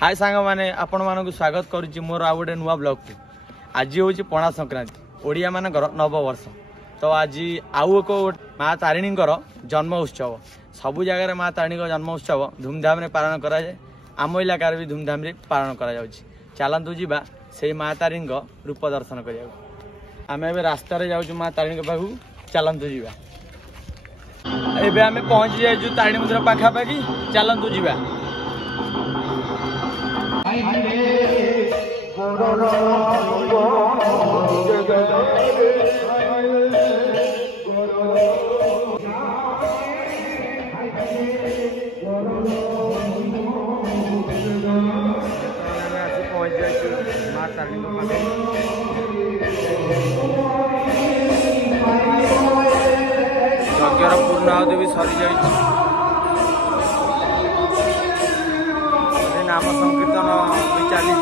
हाय सांग मैंने आपण मानक स्वागत करुच्ची मोर आ गए नुआ ब्लॉग को। आज हूँ पणा संक्रांति ओडिया मानकर नववर्ष। तो आज आउ एक माँ तारिणी जन्म उत्सव सबू जगार माँ तारिणी जन्म उत्सव धूमधाम रे पालन करा जाए। आम इलाकार भी धूमधाम रे पालन करा जाउछि। चलतु जीवा से माँ तारिणी रूप दर्शन करिया। आम ए रास्तार जाऊँ माँ तारिणी पाखु चलतु जीवा। एबे आमे पहुंच जाइछु तारिणी मंदिर पाखापाखि। चलतु जीवा। यज्ञर पूर्णाहुति भी सरी जाइए। नाम संकीर्तन भी चली।